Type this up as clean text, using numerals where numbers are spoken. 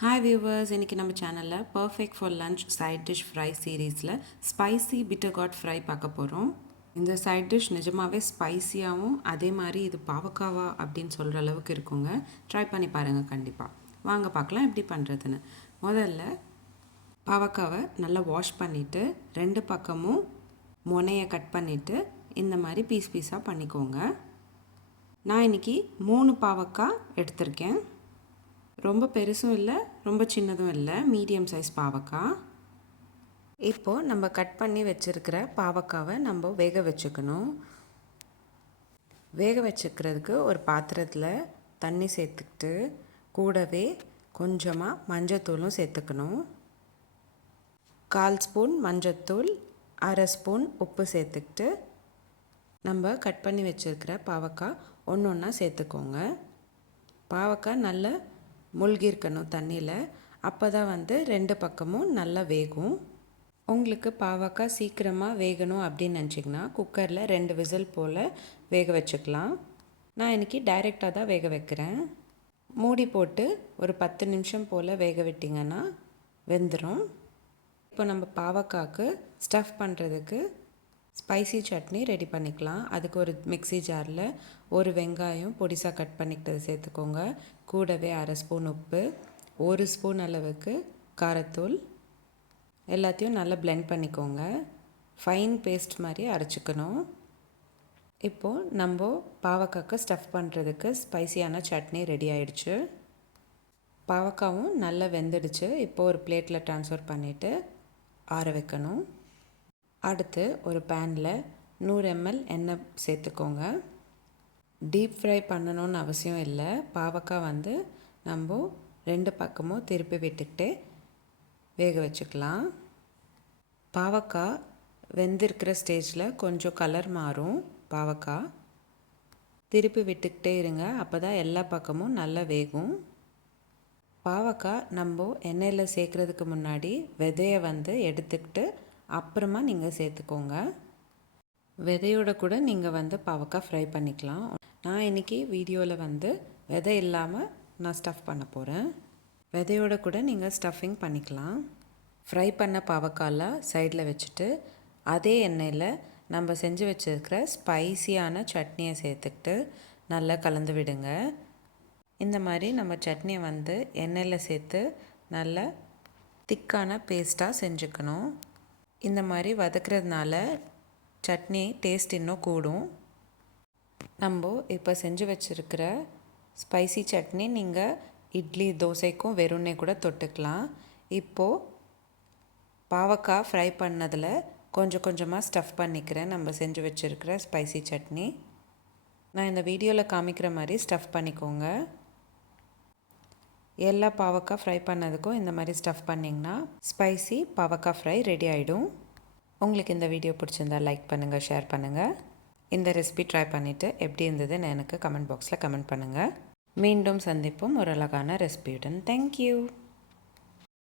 Hi viewers, இன்றைக்கி நம்ம சேனலில் perfect for lunch side dish fry சீரீஸில் ஸ்பைசி பிட்டர் காட் ஃப்ரை பார்க்க போகிறோம். இந்த சைட் டிஷ் நிஜமாகவே ஸ்பைசியாகவும் அதே மாதிரி இது பாவக்காவா அப்படின்னு சொல்கிற அளவுக்கு இருக்குங்க. ட்ரை பண்ணி பாருங்கள் கண்டிப்பாக. வாங்க பார்க்கலாம் எப்படி பண்ணுறதுன்னு. முதல்ல பாவக்காவை நல்லா வாஷ் பண்ணிவிட்டு 2 பக்கமும் முனையை கட் பண்ணிவிட்டு இந்த மாதிரி பீஸ் பீஸாக பண்ணிக்கோங்க. நான் இன்றைக்கி 3 பாவக்காய் எடுத்திருக்கேன். ரொம்ப பெருசும் இல்லை, ரொம்ப சின்னதும் இல்லை, மீடியம் சைஸ் பாவக்காய். இப்போது நம்ம கட் பண்ணி வச்சுருக்கிற பாவக்காவை நம்ம வேக வச்சுக்கணும். வேக வச்சுக்கிறதுக்கு ஒரு பாத்திரத்தில் தண்ணி சேர்த்துக்கிட்டு கூடவே கொஞ்சமாக மஞ்சத்தூளும் சேர்த்துக்கணும். 1/4 ஸ்பூன் மஞ்சத்தூள், 1/2 ஸ்பூன் உப்பு சேர்த்துக்கிட்டு நம்ம கட் பண்ணி வச்சுருக்கிற பாவக்காய் ஒன்று ஒன்றா சேர்த்துக்கோங்க. பாவக்காய் நல்லா மூழ்கிருக்கணும் தண்ணியில், அப்போ தான் 2 பக்கமும் நல்லா வேகும். உங்களுக்கு பாவக்காய் சீக்கிரமாக வேகணும் அப்படின்னு நினச்சிங்கன்னா குக்கரில் 2 விசில் போல் வேக வச்சுக்கலாம். நான் இன்றைக்கி டைரெக்டாக தான் வேக வைக்கிறேன். மூடி போட்டு ஒரு 10 நிமிஷம் போல் வேக விட்டிங்கன்னா வெந்துடும். இப்போ நம்ம பாவக்காய்க்கு ஸ்டஃப் பண்ணுறதுக்கு ஸ்பைசி சட்னி ரெடி பண்ணிக்கலாம். அதுக்கு ஒரு மிக்ஸி ஜாரில் ஒரு வெங்காயம் பொடிசாக கட் பண்ணிக்கிட்டது சேர்த்துக்கோங்க. கூடவே 1/2 ஸ்பூன் உப்பு, 1 ஸ்பூன் அளவுக்கு காரத்தூள், எல்லாத்தையும் நல்லா பிளெண்ட் பண்ணிக்கோங்க. ஃபைன் பேஸ்ட் மாதிரி அரைச்சிக்கணும். இப்போது நம்ம பாவக்காய்க்கு ஸ்டஃப் பண்ணுறதுக்கு ஸ்பைசியான சட்னி ரெடி ஆகிடுச்சு. பாவக்காவும் நல்லா வெந்துடுச்சு. இப்போது ஒரு பிளேட்டில் ட்ரான்ஸ்ஃபர் பண்ணிவிட்டு ஆற வைக்கணும். அடுத்து ஒரு பேனில் 100 ml எண்ணெய் சேர்த்துக்கோங்க. டீப் ஃப்ரை பண்ணணும்னு அவசியம் இல்லை. பாவக்காய் நம்ம 2 பக்கமும் திருப்பி விட்டுக்கிட்டு வேக வச்சுக்கலாம். பாவக்காய் வெந்திருக்கிற ஸ்டேஜில் கொஞ்சம் கலர் மாறும். பாவக்காய் திருப்பி விட்டுக்கிட்டே இருங்க, அப்போ தான் எல்லா பக்கமும் நல்லா வேகும். பாவக்காய் நம்ம எண்ணெயில் சேர்க்குறதுக்கு முன்னாடி விதையை எடுத்துக்கிட்டு அப்புறமா நீங்கள் சேர்த்துக்கோங்க. விதையோட கூட நீங்கள் பாவக்காய் ஃப்ரை பண்ணிக்கலாம். நான் இன்றைக்கி வீடியோவில் விதை இல்லாமல் நான் ஸ்டஃப் பண்ண போகிறேன். விதையோட கூட நீங்கள் ஸ்டஃபிங் பண்ணிக்கலாம். ஃப்ரை பண்ண பாவக்காயில் சைடில் வச்சுட்டு அதே எண்ணெயில் நம்ம செஞ்சு வச்சுருக்கிற ஸ்பைசியான சட்னியை சேர்த்துக்கிட்டு நல்லா கலந்து விடுங்க. இந்த மாதிரி நம்ம சட்னியை எண்ணெயில் சேர்த்து நல்லா திக்கான பேஸ்ட்டாக செஞ்சுக்கணும். இந்த மாதிரி வதக்கிறதுனால சட்னி டேஸ்ட் இன்னும் கூடும். நம்ம இப்போ செஞ்சு வச்சுருக்கிற ஸ்பைசி சட்னி நீங்கள் இட்லி தோசைக்கும் வெறும்னே கூட தொட்டுக்கலாம். இப்போது பாவக்காய் ஃப்ரை பண்ணதில் கொஞ்சம் கொஞ்சமாக ஸ்டஃப் பண்ணிக்கிறேன் நம்ம செஞ்சு வச்சுருக்கிற ஸ்பைசி சட்னி. நான் இந்த வீடியோவில் காமிக்கிற மாதிரி ஸ்டஃப் பண்ணிக்கோங்க. எல்லா பாவக்காய் ஃப்ரை பண்ணதுக்கும் இந்த மாதிரி ஸ்டஃப் பண்ணிங்கன்னா ஸ்பைசி பாவக்காய் ஃப்ரை ரெடி ஆகிடும். உங்களுக்கு இந்த வீடியோ பிடிச்சிருந்தா லைக் பண்ணுங்கள், ஷேர் பண்ணுங்கள். இந்த ரெசிபி ட்ரை பண்ணிவிட்டு எப்படி இருந்ததுன்னு எனக்கு கமெண்ட் பாக்ஸில் கமெண்ட் பண்ணுங்கள். மீண்டும் சந்திப்போம் ஒரு அழகான ரெசிபியுடன். தேங்க்யூ.